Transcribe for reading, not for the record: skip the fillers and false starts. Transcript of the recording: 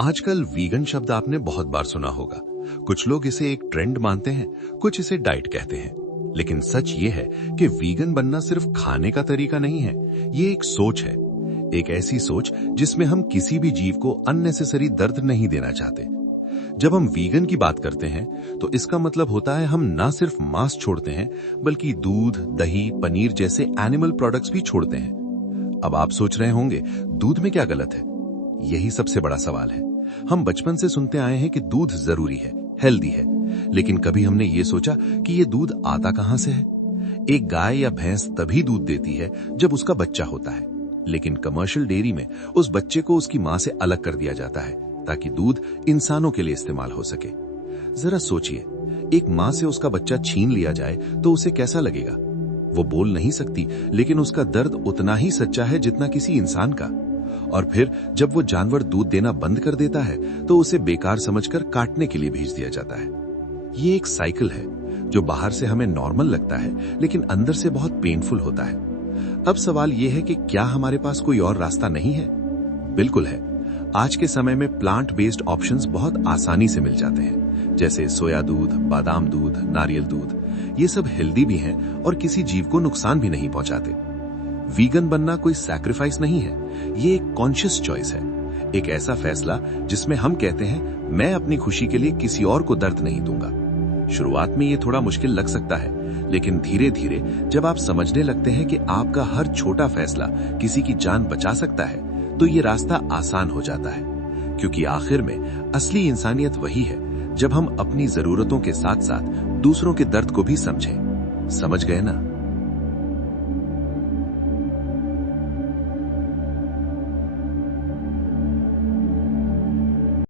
आजकल वीगन शब्द आपने बहुत बार सुना होगा। कुछ लोग इसे एक ट्रेंड मानते हैं, कुछ इसे डाइट कहते हैं। लेकिन सच ये है कि वीगन बनना सिर्फ खाने का तरीका नहीं है, ये एक सोच है। एक ऐसी सोच जिसमें हम किसी भी जीव को अननेसेसरी दर्द नहीं देना चाहते। जब हम वीगन की बात करते हैं तो इसका मतलब होता है हम ना सिर्फ मांस छोड़ते हैं, बल्कि दूध, दही, पनीर जैसे एनिमल प्रोडक्ट्स भी छोड़ते हैं। अब आप सोच रहे होंगे, दूध में क्या गलत है? यही सबसे बड़ा सवाल है। हम बचपन से सुनते आए हैं कि दूध जरूरी है, हेल्दी है, लेकिन कभी हमने ये सोचा कि ये दूध आता कहां से है? एक गाय या भैंस तभी दूध देती है जब उसका बच्चा होता है, लेकिन कमर्शियल डेयरी में उस बच्चे को उसकी मां से अलग कर दिया जाता है ताकि दूध इंसानों के लिए इस्तेमाल हो सके। जरा सोचिए, एक मां से उसका बच्चा छीन लिया जाए तो उसे कैसा लगेगा? वो बोल नहीं सकती, लेकिन उसका दर्द उतना ही सच्चा है जितना किसी इंसान का। और फिर जब वो जानवर दूध देना बंद कर देता है तो उसे बेकार समझकर काटने के लिए भेज दिया जाता है। ये एक साइकिल है जो बाहर से हमें नॉर्मल लगता है, लेकिन अंदर से बहुत पेनफुल होता है। अब सवाल यह है कि क्या हमारे पास कोई और रास्ता नहीं है? बिल्कुल है। आज के समय में प्लांट बेस्ड ऑप्शंस बहुत आसानी से मिल जाते हैं, जैसे सोया दूध, बादाम दूध, नारियल दूध। ये सब हेल्दी भी हैं और किसी जीव को नुकसान भी नहीं पहुंचाते। वीगन बनना कोई सैक्रिफाइस नहीं है, ये एक कॉन्शियस चॉइस है। एक ऐसा फैसला जिसमें हम कहते हैं, मैं अपनी खुशी के लिए किसी और को दर्द नहीं दूंगा। शुरुआत में ये थोड़ा मुश्किल लग सकता है, लेकिन धीरे धीरे जब आप समझने लगते हैं कि आपका हर छोटा फैसला किसी की जान बचा सकता है, तो ये रास्ता आसान हो जाता है। क्योंकि आखिर में असली इंसानियत वही है जब हम अपनी जरूरतों के साथ साथ दूसरों के दर्द को भी समझें। समझ गए ना?